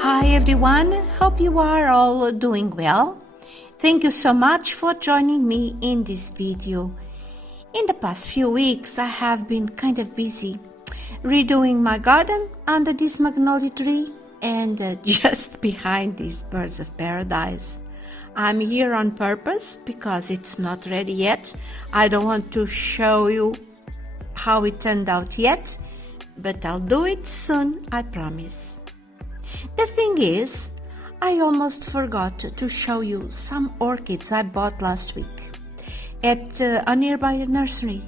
Hi everyone, hope you are all doing well. Thank you so much for joining me in this video. In the past few weeks I have been kind of busy redoing my garden under this magnolia tree and just behind these birds of paradise. I'm here on purpose because it's not ready yet. I don't want to show you how it turned out yet, but I'll do it soon, I promise. The thing is, I almost forgot to show you some orchids I bought last week at a nearby nursery.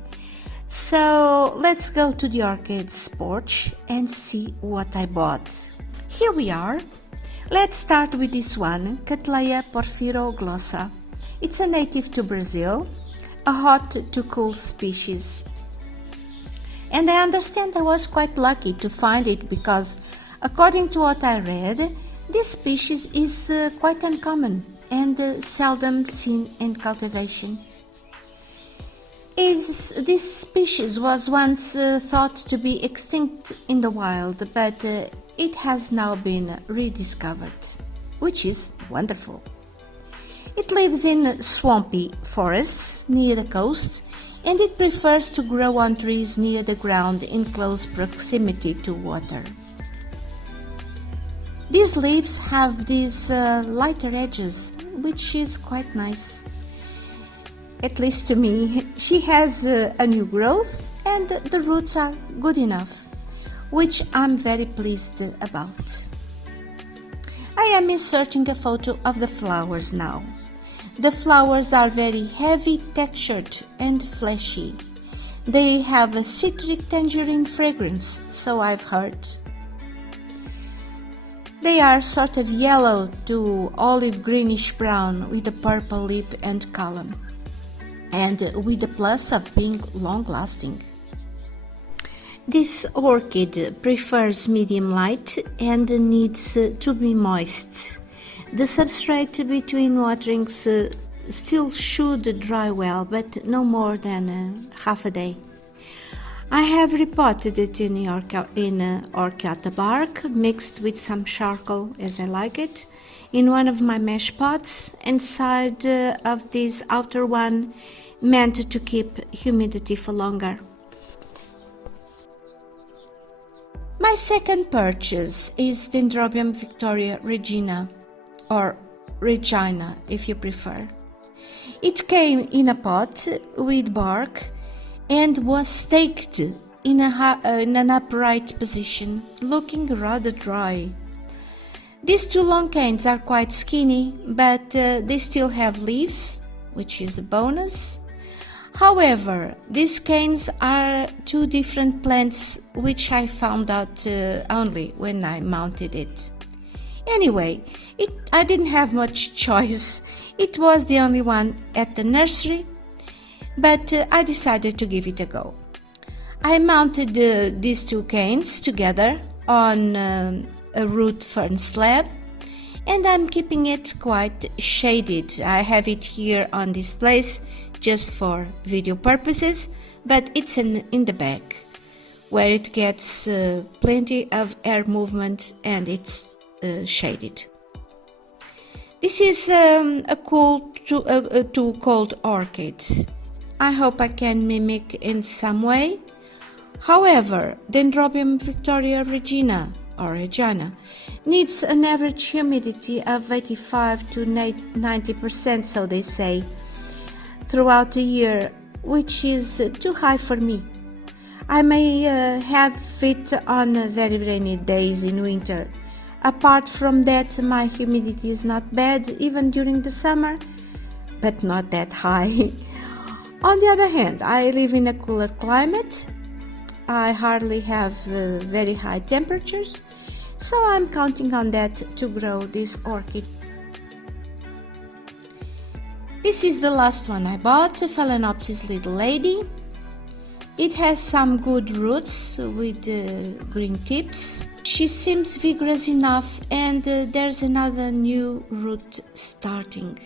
So let's go to the orchids porch and see what I bought. Here we are. Let's start with this one, Cattleya Porphyroglossa. It's a native to Brazil, a hot to cool species. And I understand I was quite lucky to find it because, according to what I read, this species is quite uncommon and seldom seen in cultivation. This species was once thought to be extinct in the wild, but it has now been rediscovered, which is wonderful. It lives in swampy forests near the coast, and it prefers to grow on trees near the ground in close proximity to water. These leaves have these lighter edges, which is quite nice. At least to me. She has a new growth and the roots are good enough, which I'm very pleased about. I am inserting a photo of the flowers now. The flowers are very heavy textured and fleshy. They have a citric tangerine fragrance, so I've heard. They are sort of yellow to olive greenish brown with a purple lip and column, and with the plus of being long-lasting. This orchid prefers medium light and needs to be moist. The substrate between waterings still should dry well, but no more than half a day. I have repotted it in orchata bark mixed with some charcoal as I like it in one of my mesh pots inside of this outer one meant to keep humidity for longer. My second purchase is Dendrobium Victoria Regina, or Regina if you prefer. It came in a pot with bark and was staked in an upright position, looking rather dry. These two long canes are quite skinny, but they still have leaves, which is a bonus. However, these canes are two different plants, which I found out only when I mounted it. Anyway, I didn't have much choice. It was the only one at the nursery, but I decided to give it a go. I mounted these two canes together on a root fern slab, and I'm keeping it quite shaded. I have it here on this place just for video purposes, but it's in the back where it gets plenty of air movement and it's shaded. This is two cold orchids. I hope I can mimic in some way. However, Dendrobium Victoria Regina or Regina needs an average humidity of 85 to 90%, so they say, throughout the year, which is too high for me. I may have it on very rainy days in winter. Apart from that, my humidity is not bad even during the summer, but not that high. On the other hand, I live in a cooler climate. I hardly have very high temperatures, so I'm counting on that to grow this orchid. This is the last one I bought, Phalaenopsis little lady. It has some good roots with green tips. She seems vigorous enough, and there's another new root starting.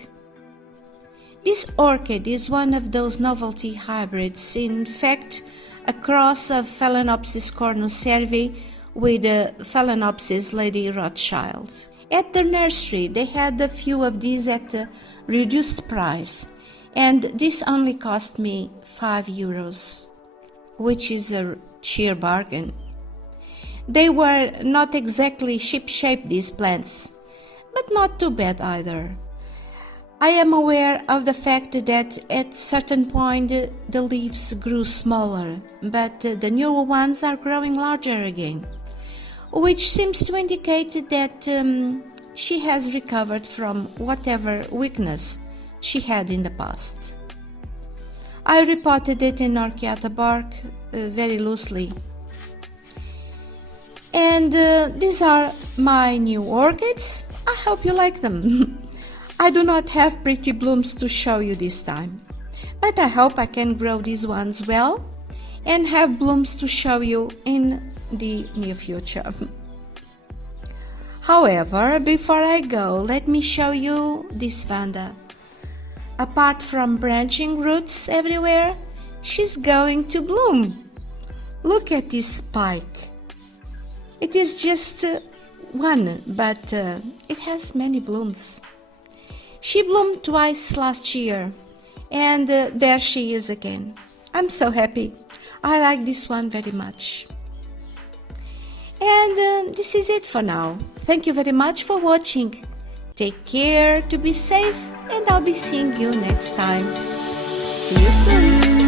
This orchid is one of those novelty hybrids, in fact a cross of Phalaenopsis cornucervi with Phalaenopsis Lady Rothschild. At the nursery, they had a few of these at a reduced price, and this only cost me €5, which is a sheer bargain. They were not exactly ship-shaped, these plants, but not too bad either. I am aware of the fact that at certain point the leaves grew smaller, but the newer ones are growing larger again, which seems to indicate that she has recovered from whatever weakness she had in the past. I repotted it in orchiata bark very loosely. And these are my new orchids. I hope you like them. I do not have pretty blooms to show you this time, but I hope I can grow these ones well and have blooms to show you in the near future. However, before I go, let me show you this Vanda. Apart from branching roots everywhere, she's going to bloom. Look at this spike. It is just one, but it has many blooms. She bloomed twice last year, and there she is again. I'm so happy. I like this one very much. And this is it for now. Thank you very much for watching. Take care, to be safe, and I'll be seeing you next time. See you soon.